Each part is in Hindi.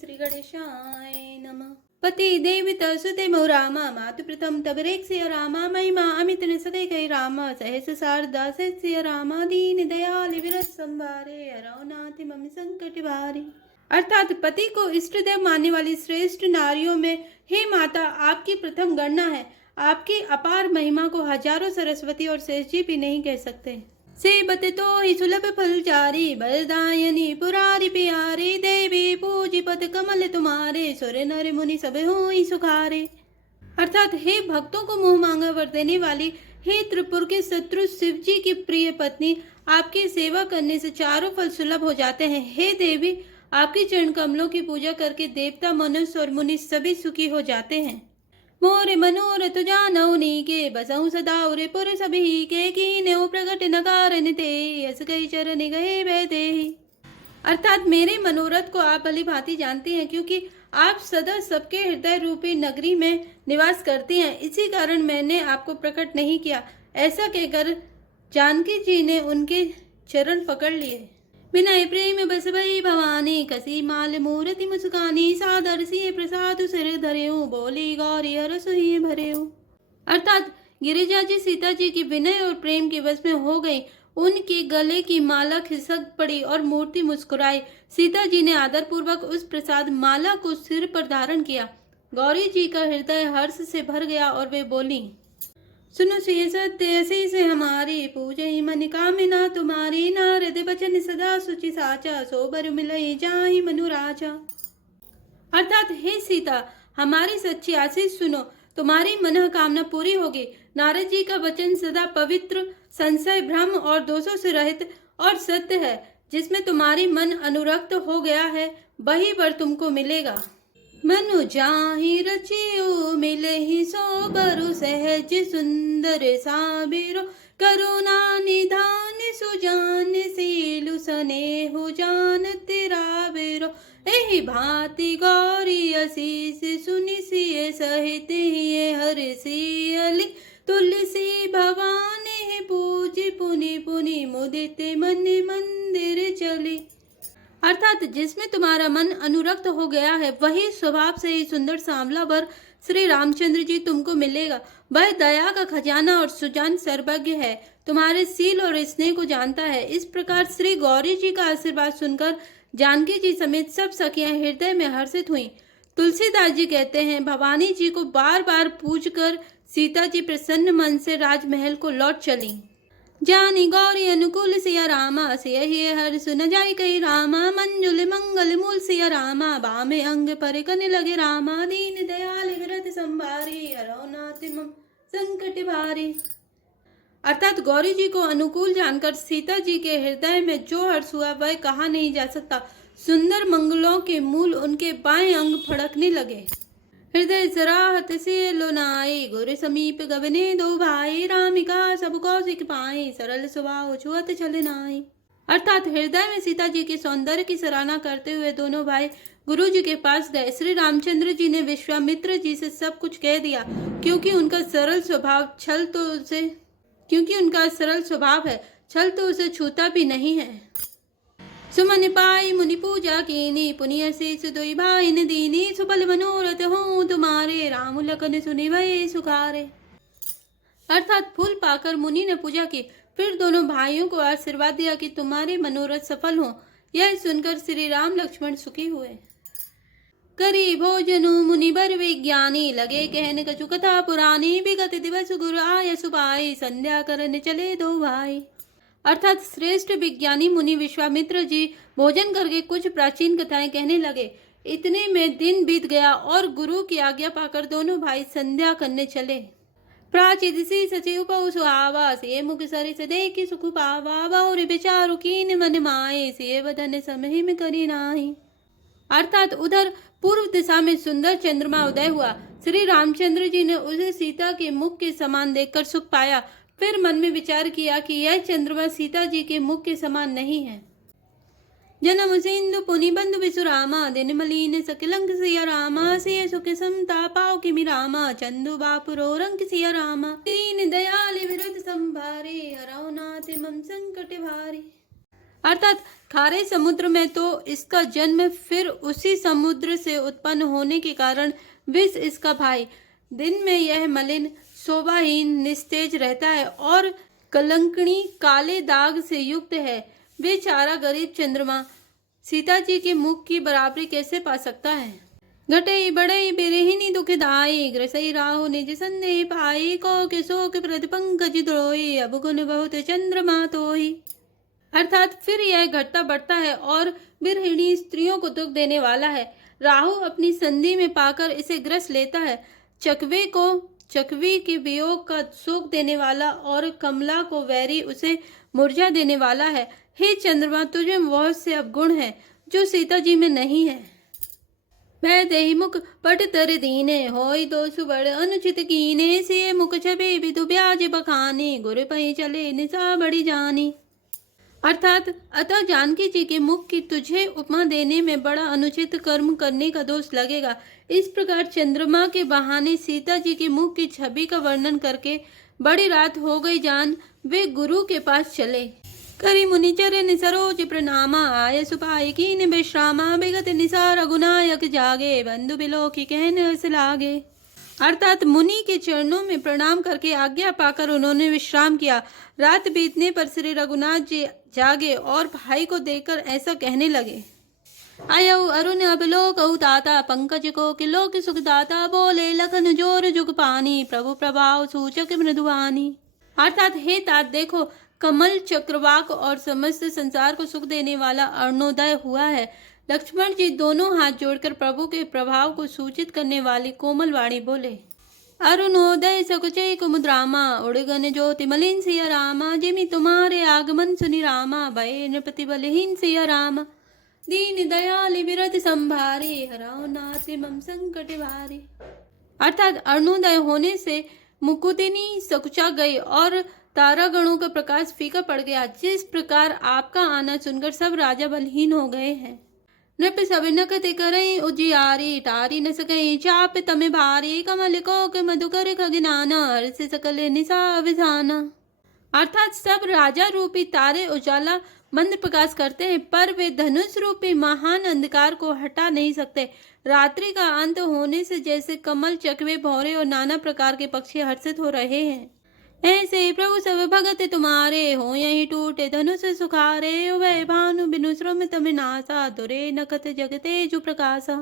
श्री गणेशाय नमः। पति देवित सुते मो रामा मातु प्रथम तबरेक्ष्य रामा महिमा अमित न सकै कै रामा सहस शारदा सस्य रामा दीन दयाल विरत संभारे अरौनाथ मम संकट भारे। अर्थात पति को इष्ट देव मानने वाली श्रेष्ठ नारियों में हे माता आपकी प्रथम गणना है। आपकी अपार महिमा को हजारों सरस्वती और शेष जी भी नहीं कह सकते। सेवत तो ही सुलभ फलचारी बलदायनी पुरारी प्यारी देवी पूजी पद कमल तुम्हारे सुर नर मुनि सब हो ही सुखारे। अर्थात हे भक्तों को मुंह मांगा वर देने वाली, हे त्रिपुर के शत्रु शिव जी की प्रिय पत्नी, आपकी सेवा करने से चारों फल सुलभ हो जाते हैं। हे देवी, आपके चरण कमलों की पूजा करके देवता मनुष्य और मुनि सभी सुखी हो जाते हैं। मोरे मनोरथ जानौ नीके बसौ सदा उरे पुर सभी के कीन्यो प्रगट नकारन ते यस कई चरण गए बैठे। अर्थात मेरे मनोरथ को आप भली भांति जानती हैं, क्योंकि आप सदा सबके हृदय रूपी नगरी में निवास करती हैं। इसी कारण मैंने आपको प्रकट नहीं किया। ऐसा कहकर जानकी जी ने उनके चरण पकड़ लिए। विनय प्रेम बस भई भवानी कसी माल मूर्ति मुस्कानी सादर सी प्रसाद सिर धरेऊ बोली गौरी हरस ही भरेऊ। अर्थात गिरिजा जी सीता जी की विनय और प्रेम के वश में हो गई। उनके गले की माला खिसक पड़ी और मूर्ति मुस्कुराई। सीता जी ने आदर पूर्वक उस प्रसाद माला को सिर पर धारण किया। गौरी जी का हृदय हर्ष से भर गया और वे बोली, सुनो सिय सत्य ऐसी से हमारी पूजई मन कामिना तुम्हारी नारद बचन सदा सुचि साचा सोबर मिलई जाहि मनुराजा। अर्थात हे सीता, हमारी सच्ची आशीष सुनो, तुम्हारी मन कामना पूरी होगी। नारद जी का वचन सदा पवित्र, संशय भ्रम और दोषों से रहित और सत्य है। जिसमें तुम्हारी मन अनुरक्त हो गया है वही वर तुमको मिलेगा। मनु जाहि रचियो मिले ही सो बरु सहज सुंदर साबिरो करुणा निधान सुजान सीलु स्नेहु जान तेरा बेरो। एहि भांति गौरी असीस सुनि सिय सहित ही हर सियली तुलसी भवानी पूजी पुनि पुनि मुदित मन मंदिर चली। अर्थात जिसमें तुम्हारा मन अनुरक्त हो गया है वही स्वभाव से ही सुंदर सांवला वर श्री रामचंद्र जी तुमको मिलेगा। वह दया का खजाना और सुजान सर्वज्ञ है, तुम्हारे सील और स्नेह को जानता है। इस प्रकार श्री गौरी जी का आशीर्वाद सुनकर जानकी जी समेत सब सखियां हृदय में हर्षित हुईं। तुलसीदास जी कहते हैं, भवानी जी को बार बार पूजकर सीता जी प्रसन्न मन से राजमहल को लौट चली। जानी गौरी अनुकूल सिया रामा सिय ही हर सुन जाई कही रामा मंजुल मंगल मूल सिया रामा बामे अंग पर कन लगे रामा दीन दयाल विरत संभारी अरौनाथ मम संकट भारी। अर्थात गौरी जी को अनुकूल जानकर सीता जी के हृदय में जो हर्ष हुआ वह कहा नहीं जा सकता। सुंदर मंगलों के मूल उनके बाएं अंग फड़कने लगे। हृदय सराहत से लोनाई गुरु समीप गवने दो भाई रामिका सब कौशिक पाए सरल स्वभाव छुअत छलनाई। अर्थात हृदय में सीता जी के सौंदर्य की सराहना करते हुए दोनों भाई गुरु जी के पास गए। श्री रामचंद्र जी ने विश्वामित्र जी से सब कुछ कह दिया, क्योंकि उनका सरल स्वभाव है, छल तो उसे छूता भी नहीं है। सुमन पाई मुनि पूजा कीनी पुनिय शेष दुई भाई दीनी सुबल मनोरथ हो तुम्हारे राम लखन सुनि भये सुखारे। अर्थात फूल पाकर मुनि ने पूजा की, फिर दोनों भाइयों को आशीर्वाद दिया कि तुम्हारे मनोरथ सफल हो। यह सुनकर श्री राम लक्ष्मण सुखी हुए। करी भोजनु मुनि बर विज्ञानी लगे कहने कछु कथा पुरानी विगत दिवस गुरु आय सुबाई संध्या करने चले दो भाई। अर्थात श्रेष्ठ विज्ञानी मुनि विश्वामित्र जी भोजन करके कुछ प्राचीन कथाएं कहने लगे। इतने में दिन बीत गया और गुरु की आज्ञा पाकर दोनों भाई संध्या करने चले। प्राचीद सी सचिव पौ सुहावा से मुख सरिस देखी सुख पावा बहुरी विचारु कीन मन माए से वदन समय में करी नाई। अर्थात उधर पूर्व दिशा में सुंदर चंद्रमा उदय हुआ। श्री रामचंद्र जी ने उसे सीता के मुख के समान देखकर सुख पाया। फिर मन में विचार किया कि यह चंद्रमा सीता जी के मुख के समान नहीं है। जन्म सिंधु पुनि बंधु विसुरामा दिन मलिन सकलंक सिया रामा सिय सुख समता पाओ किमि रामा चंदु बापुरो रंग सिया रामा दीन दयाल विरुद्ध संभारे हरौनाथ मम संकट भारी। अर्थात खारे समुद्र में तो इसका जन्म, फिर उसी समुद्र से उत्पन्न होने के कारण विष इसका भाई। दिन में यह मलिन, शोभाहीन, निस्तेज रहता है और कलंकनी काले दाग से युक्त है। बेचारा गरीब चंद्रमा सीता जी के मुख की बराबरी कैसे पा सकता है। घटई बढ़ई बिरहिनी दुखदाई, ग्रसई राहु निज संदेह पाई, को के शोक प्रति पंकज द्रोही, अब गुण बहुत चंद्रमा तोही। अर्थात फिर यह घटता बढ़ता है और बिरहिणी स्त्रियों को दुख देने वाला है। राहु अपनी संधि में पाकर इसे ग्रस लेता है। चकवी के वियोग का शोक देने वाला और कमला को वैरी उसे मुरझा देने वाला है। हे चंद्रमा, तुझे बहुत से अवगुण है जो सीता जी में नहीं है। मैं देहि मुख पट तर दीने, होई दोष बड़ अनुचित कीने, से मुख छबे विदु ब्याज बखाने, गुर पही चले निशा बड़ी जानी। अर्थात अतः जानकी जी के मुख की तुझे उपमा देने में बड़ा अनुचित कर्म करने का दोष लगेगा। इस प्रकार चंद्रमा के बहाने सीता जी के मुख की छवि का वर्णन करके बड़ी रात हो गई जान वे गुरु के पास चले। करी मुनि चरण सरोज प्रणामा, आय सुपाई कीन विश्रामा, विगत निसा रघुनायक जागे, बंधु बिलो की कहने हर्ष लागे। अर्थात मुनि के चरणों में प्रणाम करके आज्ञा पाकर उन्होंने विश्राम किया। रात बीतने पर श्री रघुनाथ जी जागे और भाई को देखकर ऐसा कहने लगे। आयऊ अरुण अवलोकऊ ताता, पंकज को किलोक सुखदाता, बोले लखन जोर जुग पानी, प्रभु प्रभाव सूचक मृदुवानी। अर्थात हे तात देखो, कमल चक्रवाक और समस्त संसार को सुख देने वाला अरुणोदय हुआ है। लक्ष्मण जी दोनों हाथ जोड़कर प्रभु के प्रभाव को सूचित करने वाली कोमल वाणी बोले। अरुणोदय सकुचे कुमुद्रामा, उड़गन ज्योति मलिन सिया रामा, जिमि तुम्हारे आगमन सुनि रामा, भय नृपति बलहीन सिया रामा, दीन दयाल विरत संभारे, हराओ नाथ मम संकट भारे। अर्थात अरुणोदय होने से मुकुटिनी सकुचा गई और तारागणों का प्रकाश फीका पड़ गया। जिस प्रकार आपका आना सुनकर सब राजा बलहीन हो गए हैं। नृप सब नकत करई उजियारी, तारी न सकई चाप तमे भारी, कमल कोक मधुकर खगनाना, हर्ष सकल निशा विधाना। अर्थात सब राजा रूपी तारे उजाला मंद प्रकाश करते हैं, पर वे धनुष रूपी महान अंधकार को हटा नहीं सकते। रात्रि का अंत होने से जैसे कमल, चकवे, भौरे और नाना प्रकार के पक्षी हर्षित हो रहे हैं, ऐसे प्रभु सब भगत तुम्हारे, हो यही टूटे धनुष सुखारे, वह भानु बिनु श्रम तमे नासा, दुरे नखत जगते जु प्रकाशा।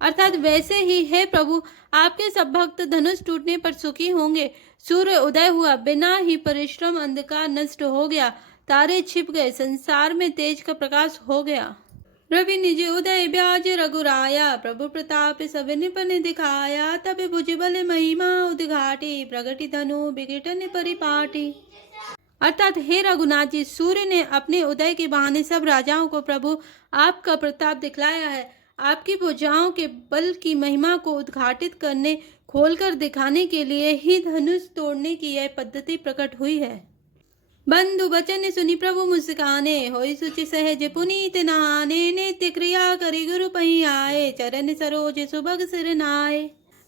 अर्थात वैसे ही हे प्रभु, आपके सब भक्त धनुष टूटने पर सुखी होंगे। सूर्य उदय हुआ, बिना ही परिश्रम अंधकार नष्ट हो गया, तारे छिप गए, संसार में तेज का प्रकाश हो गया। रवि निज उदय ब्याज रघुराया, प्रभु प्रताप सब निपन दिखाया, तब भुज बल महिमा उद्घाटी, प्रगति धनु विघटन परिपाटी। अर्थात हे रघुनाथ जी, सूर्य ने अपने उदय के बहाने सब राजाओं को प्रभु आपका प्रताप दिखलाया है। आपकी भुजाओं के बल की महिमा को उद्घाटित करने, खोलकर दिखाने के लिए ही धनुष तोड़ने की यह पद्धति प्रकट हुई है। बंधु बचन सुनि प्रभु मुस्काने, होई सुचि सहज पुनीत नहाने, नित्य क्रिया करी गुरु पही आए, चरण सरोज सुभग सिर नाए।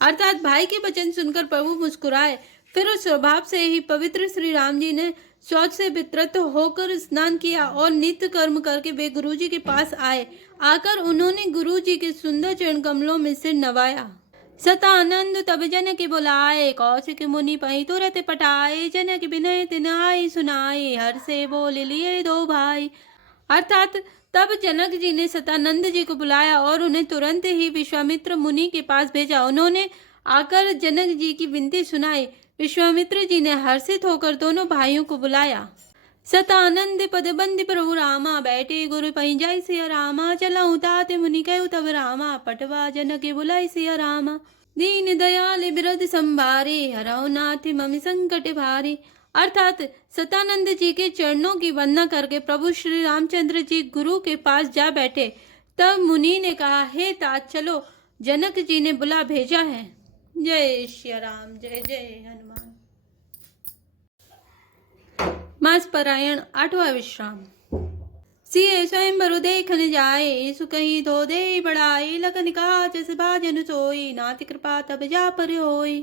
अर्थात भाई के वचन सुनकर प्रभु मुस्कुराए। फिर उस स्वभाव से ही पवित्र श्री राम जी ने शौच से वितृत होकर स्नान किया और नित्य कर्म करके वे गुरु जी के पास आए। आकर उन्होंने गुरु जी के सुंदर चरण कमलों में सिर नवाया। सतानंद तब जनक बुलाए, कौशिक मुनि पही तुरत पटाए, जनक विनय तिनाई सुनाए, हर से बोल लिए दो भाई। अर्थात तब जनक जी ने सतानंद जी को बुलाया और उन्हें तुरंत ही विश्वामित्र मुनि के पास भेजा। उन्होंने आकर जनक जी की विनती सुनाई। विश्वामित्र जी ने हर्षित होकर दोनों भाइयों को बुलाया। सतानंद पद बंद प्रभु रामा, बैठे गुरु पही जाय सिया रामा, चला उताते मुनि कहु तब रामा, पटवा जनक बुलाई सिया रामा, दीन दयाल बिरद संभारे, हराओ नाथ मम संकट भारी। अर्थात सतानंद जी के चरणों की वंदना करके प्रभु श्री रामचंद्र जी गुरु के पास जा बैठे। तब मुनि ने कहा, हे तात चलो, जनक जी ने बुला भेजा है। जय श्री राम, जय जय हनुमान। मास पारायण 8वां विश्राम। सिए स्वयंवर देखन जाए, सुकही धो दे बड़ाई, लखन कहा जस भाजन सोई, नाथ कृपा तब जा पर होई।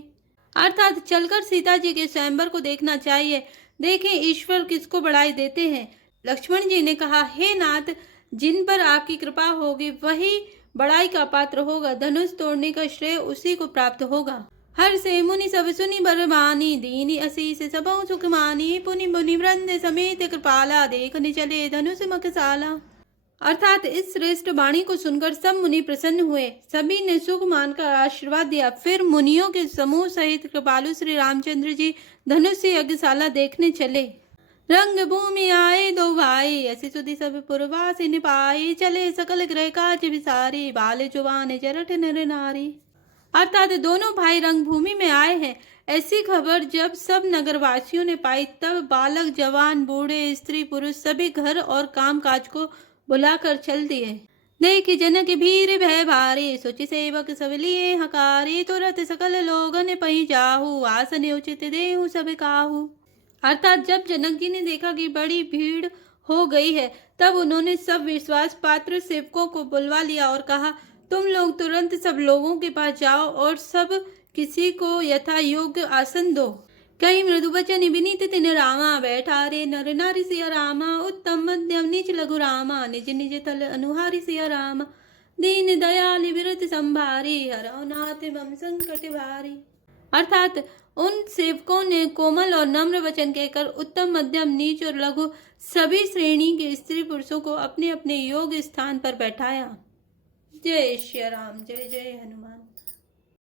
अर्थात चलकर सीता जी के स्वयंवर को देखना चाहिए। देखें ईश्वर किसको बड़ाई देते हैं। लक्ष्मण जी ने कहा, हे नाथ, जिन पर आपकी कृपा होगी वही बड़ाई का पात्र होगा। धनुष तोड़ने का श्रेय उसी को प्राप्त होगा। हर से मुनि सब सुनि बरबानी, दीनी असीस सबहु सुख मानी। पुनि मुनि वृंद समेत कृपाला, देखने चले धनुष मखसाला। अर्थात इस श्रेष्ठ वाणी को सुनकर सब मुनि प्रसन्न हुए। सभी ने सुख मानकर आशीर्वाद दिया। फिर मुनियों के समूह सहित कृपालु श्री रामचंद्र जी धनुष यज्ञशाला देखने चले। रंग भूमि आए दो भाई, ऐसी सुधि सब पुरवासी निपाई। चले सकल ग्रह काज विसारी, बाल जुबान जरठ नर नारी। अर्थात दोनों भाई रंग भूमि में आए हैं। ऐसी खबर जब सब नगरवासियों ने पाई, तब बालक जवान बूढ़े स्त्री पुरुष सभी घर और काम काज को बुलाकर चल दिए। देख जनक भीर भय भारी, सोचि सेवक सब लिए हकारी। तुरत सकल लोगन पही जाहू, आसन उचित देहु सब काहू। अर्थात जब जनक जी ने देखा कि बड़ी भीड़ हो गई है, तब उन्होंने सब विश्वास पात्र सेवकों को बुलवा लिया और कहा, तुम लोग तुरंत सब लोगों के पास जाओ और सब किसी को यथा योग्य आसन दो। कई मृदु वचन विनीत तिन रामा, बैठा रे नर नारी सिया रामा। उत्तम मध्यम नीच लघु रामा, निज निज तल अनुहारी सिया रामा। दीन दयाल विरत संभारी, हरौ नाथ मम संकट भारी। अर्थात उन सेवकों ने कोमल और नम्र वचन कहकर उत्तम मध्यम नीच और लघु सभी श्रेणी के स्त्री पुरुषों को अपने अपने योग्य स्थान पर बैठाया। जय श्री राम, जय जय हनुमान।